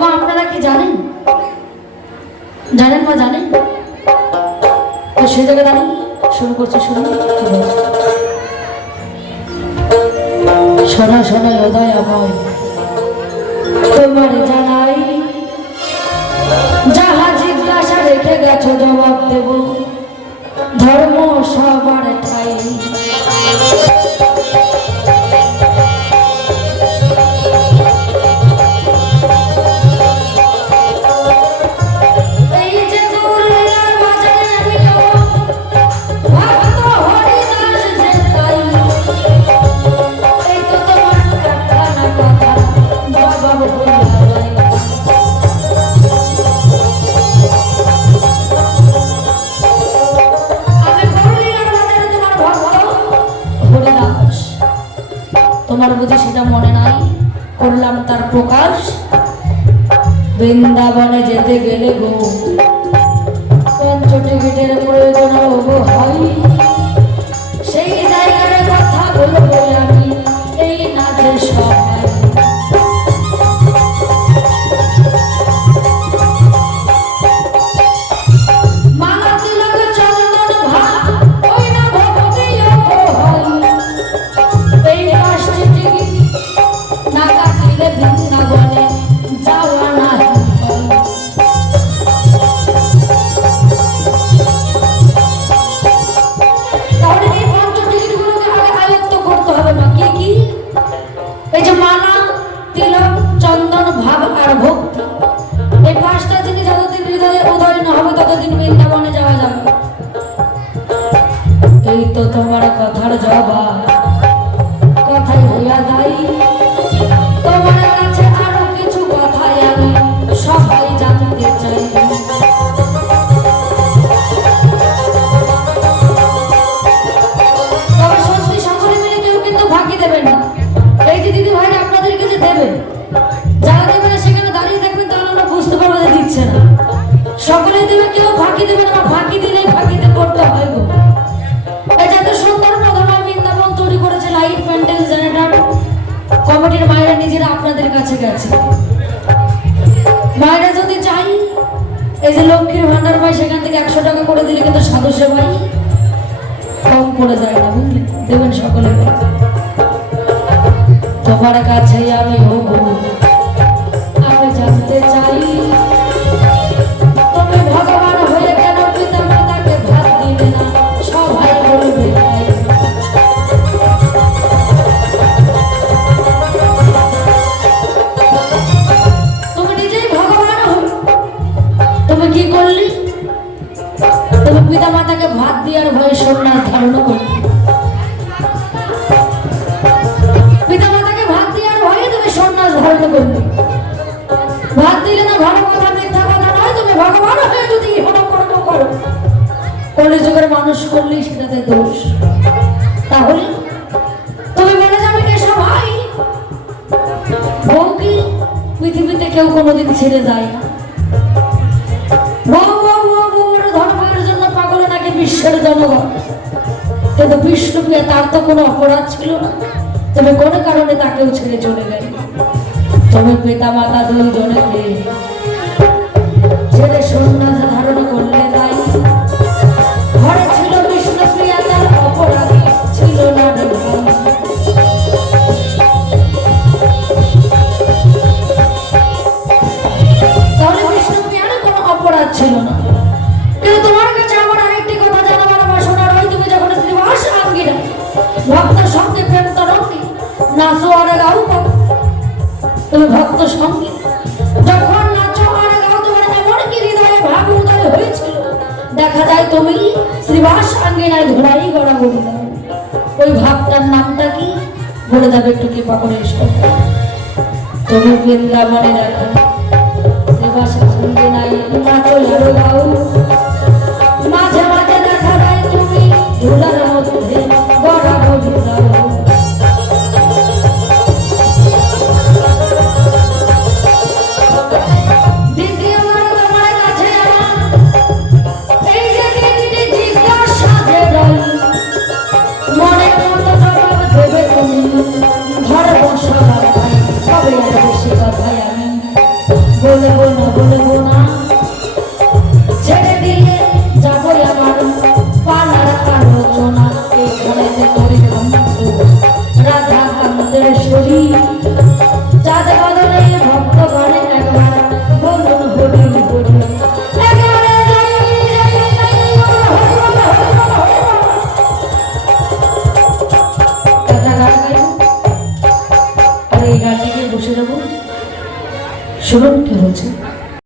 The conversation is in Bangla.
মা আপনারা কি জানেন? জানেন মা, জানেন? তো সে জায়গায় দাঁড়িয়ে শুরু করছে, শুনুন। শোনা শোনা হৃদয় আমায় তোমার জানাই, যাহা জিজ্ঞাসা রেখে গেছো জবাব দেব, ধর্ম সবার ঠাই। তোমার বুঝি সেটা মনে নাই, করলাম তার প্রকাশ। বৃন্দাবনে যেতে গেলে গো পঞ্চটিকিটের প্রয়োজন হয়, সেই জায়গার কথা বলবো আমি এই নাচের সবাই। এই তো তোমার কথার জবাব, কথাই হইয়া যাই তোমার কাছে। আরো কিছু কথাই আমি সবাই জানতে চাই। তবে সত্যি সকলে মিলে কেউ কিন্তু ফাঁকি দেবেন না। এই যে দিদি ভাই আপনাদেরকে যে দেবে, যারা দেবে না সেখানে দাঁড়িয়ে থাকবেন, তাহলে আমরা বুঝতে পারবো যে দিচ্ছে না। সকলেই দেবে, কেউ ফাঁকি দেবে না। ফাঁকি দিলেই ফাঁকিতে পড়তে হয় গো। যাতে সুন্দর প্রধানমন্ত্রী বৃন্দাবন তৈরি করেছে, লাইট, প্যান্ডেল, জেনারেটর, কমিটির মায়েরা নিজেরা আপনাদের কাছে গেছে। মায়েরা যদি চাই এই যে লক্ষ্মীর ভান্ডার পাই, সেখান থেকে 100 টাকা করে দিলে কিন্তু সাধু সেবাই কম পড়ে যায় না, বুঝলি? দেবেন সকলে। তোমার কাছে আমি হব, আমি জানতে চাই তুমি ভগবান হয়ে কেন পিতা মাতাকে ভাত দিলে না? সবাই বলবে তুমি নিজেই ভগবান হো, তুমি কি করলি? তুমি পিতা মাতাকে ভাত দেওয়ার ভয়ে সন্ন্যাস ধারণ করলি। পিতা মাতাকে ভাত দেওয়ার ভয়ে তুমি সন্ন্যাস ধারণ করলি। ভাত দিলে না ভালো কথা, মিথ্যা কথা নয়। তুমি ভগবান হয়ে যদি ইহনা কর্ম করো, কলিযুগের মানুষ করলি সেটাতে দোষ। তাহলে তুমি বলে যাবে কে সবাই? বউ কি পৃথিবীতে কেউ কোনোদিন ছেড়ে যায় না? বউ বউ বউ বউর ধর্মের জন্য পাগল নাকি বিশ্বের জনগণ। কিন্তু বিষ্ণুপ্রিয়া, তার তো কোনো অপরাধ ছিল না। তুমি কোনো কারণে তাকেও ছেড়ে চলে গেলে। তুমি পিতা মাতা দুইজনকে ছেড়ে সন্ন্যাস ধারণ করলে, তাই ঘরে ছিল বিষ্ণুপ্রিয়া, তার অপরাধ ছিল না। তাহলে বিষ্ণুপ্রিয়ার কোনো অপরাধ ছিল না। কিন্তু তোমার কাছে আমার আরেকটি কথা জানাবার আমার শোনার হয়, তুমি যখন শ্রীবাস আঙ্গিরা ভক্তের সঙ্গে প্রেম তরঙ্গে নাচো আর গাও, তুমি ভক্ত সঙ্গে যখন নাচো আর গাও, তোমার এমন কি হৃদয়ে ভাব উদয় হয়েছিল, দেখা যায় তুমি শ্রীবাস আঙ্গিনায় ধরাই গড়া বলে দাও। ওই ভাবটার নামটা কি বলে দেবে একটু কৃপা করে? তুমি বৃন্দাবনে দেখো শ্রীবাস আঙ্গিনায় নাচো আর গাও, মাঝে মাঝে দেখা যায় তুমি ধুলার মধ্যে গড়া বলে দাও। বলবো না ছেড়ে দিয়ে যাবো আমার পালার আলোচনা এখানে করি রাধা কান্তের শরীর চাঁদ বদলে ভক্ত গানে একবার বলুন হরি হরি আর এই গানটিকে বসে যাবো শুনুন কি হচ্ছে।